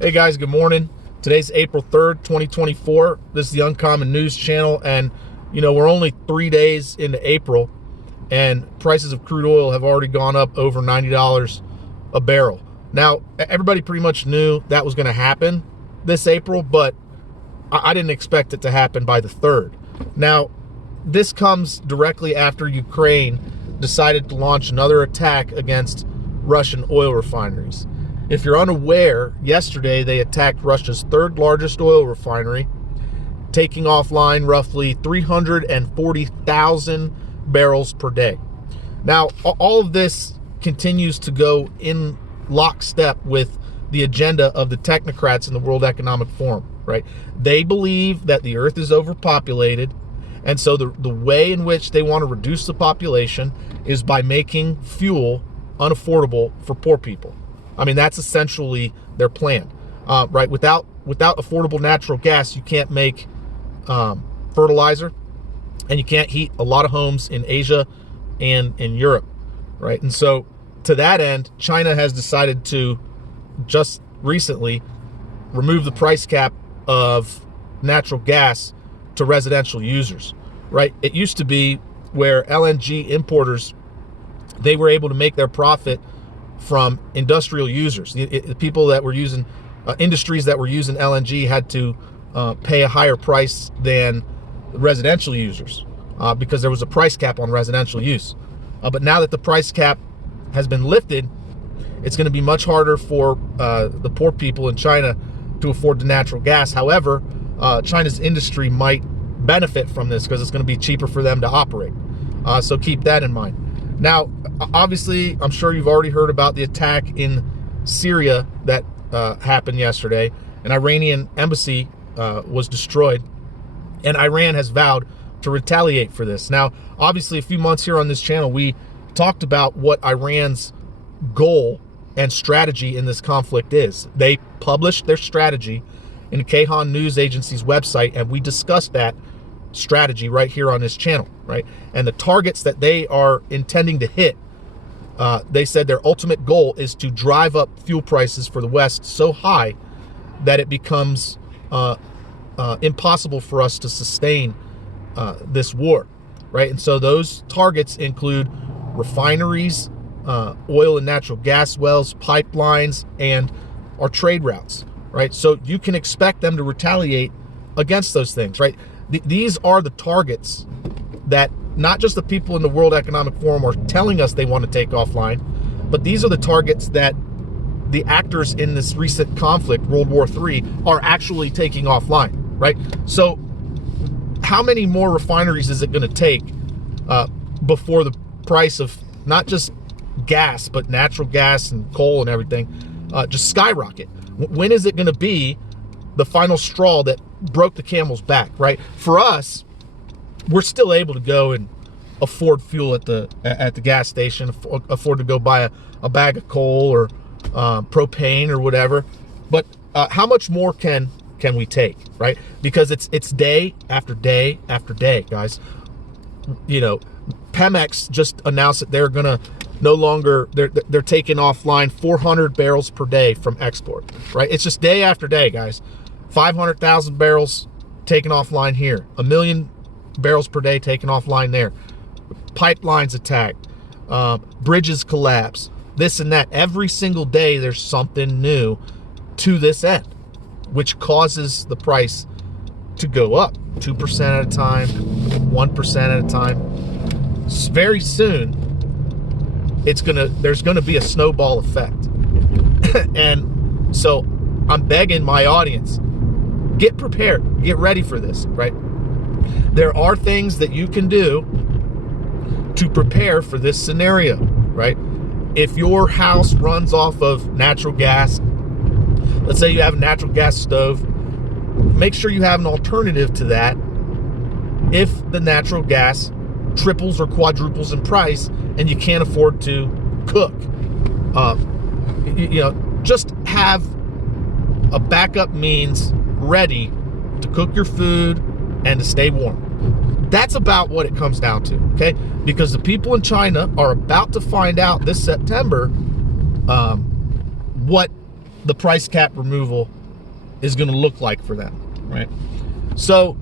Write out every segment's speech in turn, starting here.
Hey guys, good morning. Today's April 3rd, 2024. This is the Uncommon News Channel, and we're only 3 days into April, and prices of crude oil have already gone up over $90 a barrel. Now, everybody pretty much knew that was going to happen this April, but I didn't expect it to happen by the 3rd. Now, this comes directly after Ukraine decided to launch another attack against Russian oil refineries. If you're unaware, yesterday they attacked Russia's third largest oil refinery, taking offline roughly 340,000 barrels per day. Now, all of this continues to go in lockstep with the agenda of the technocrats in the World Economic Forum, right? They believe that the earth is overpopulated, and so the way in which they want to reduce the population is by making fuel unaffordable for poor people. I mean, that's essentially their plan, right? Without affordable natural gas, you can't make fertilizer, and you can't heat a lot of homes in Asia and in Europe, right? And so to that end, China has decided to just recently remove the price cap of natural gas to residential users, right? It used to be where LNG importers, they were able to make their profit from industrial users. The people that were using, industries that were using LNG had to pay a higher price than residential users because there was a price cap on residential use. But now that the price cap has been lifted, it's going to be much harder for the poor people in China to afford the natural gas. However, China's industry might benefit from this because it's going to be cheaper for them to operate. So keep that in mind. Now, obviously, I'm sure you've already heard about the attack in Syria that happened yesterday. An Iranian embassy was destroyed, and Iran has vowed to retaliate for this. Now, obviously, a few months here on this channel, we talked about what Iran's goal and strategy in this conflict is. They published their strategy in the Kayhan News Agency's website, and we discussed that strategy right here on this channel, right? And the targets that they are intending to hit, they said their ultimate goal is to drive up fuel prices for the West so high that it becomes impossible for us to sustain this war, right? And so those targets include refineries, oil and natural gas wells, pipelines, and our trade routes, right? So you can expect them to retaliate against those things, right? These are the targets that not just the people in the World Economic Forum are telling us they want to take offline, but these are the targets that the actors in this recent conflict, World War III, are actually taking offline, right? So how many more refineries is it going to take before the price of not just gas, but natural gas and coal and everything just skyrocket? When is it going to be the final straw that broke the camel's back, right? For us, we're still able to go and afford fuel at the gas station, afford to go buy a bag of coal or propane or whatever. But how much more can we take, right? Because it's day after day after day, guys. Pemex just announced that they're gonna no longer, they're taking offline 400 barrels per day from export, right? It's just day after day, guys. 500,000 barrels taken offline here, 1 million barrels per day taken offline there, pipelines attacked, bridges collapse, this and that. Every single day there's something new to this end, which causes the price to go up 2% at a time, 1% at a time. Very soon, there's gonna be a snowball effect. And so I'm begging my audience, get prepared, get ready for this, right? There are things that you can do to prepare for this scenario, right? If your house runs off of natural gas, let's say you have a natural gas stove, make sure you have an alternative to that if the natural gas triples or quadruples in price and you can't afford to cook. Just have a backup means ready to cook your food and to stay warm. That's about what it comes down to, okay? Because the people in China are about to find out this September what the price cap removal is going to look like for them, right? So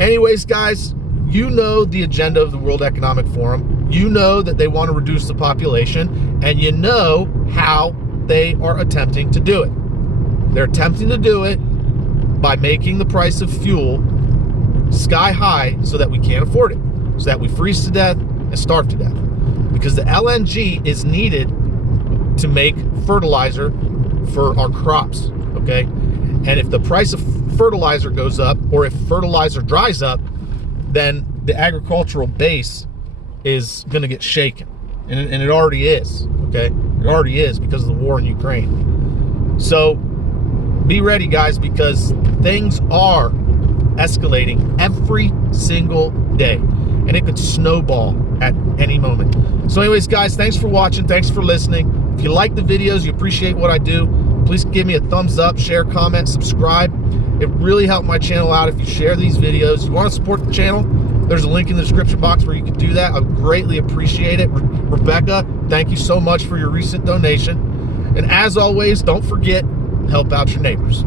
anyways, guys, you know the agenda of the World Economic Forum. You know that they want to reduce the population, and you know how they are attempting to do it. They're attempting to do it by making the price of fuel sky high so that we can't afford it, so that we freeze to death and starve to death. Because the LNG is needed to make fertilizer for our crops, okay? And if the price of fertilizer goes up, or if fertilizer dries up, then the agricultural base is going to get shaken. And it already is, okay? It already is because of the war in Ukraine. So be ready, guys, because things are escalating every single day. And it could snowball at any moment. So anyways, guys, thanks for watching. Thanks for listening. If you like the videos, you appreciate what I do, please give me a thumbs up, share, comment, subscribe. It really helps my channel out if you share these videos. You want to support the channel, there's a link in the description box where you can do that. I would greatly appreciate it. Rebecca, thank you so much for your recent donation. And as always, don't forget, help out your neighbors.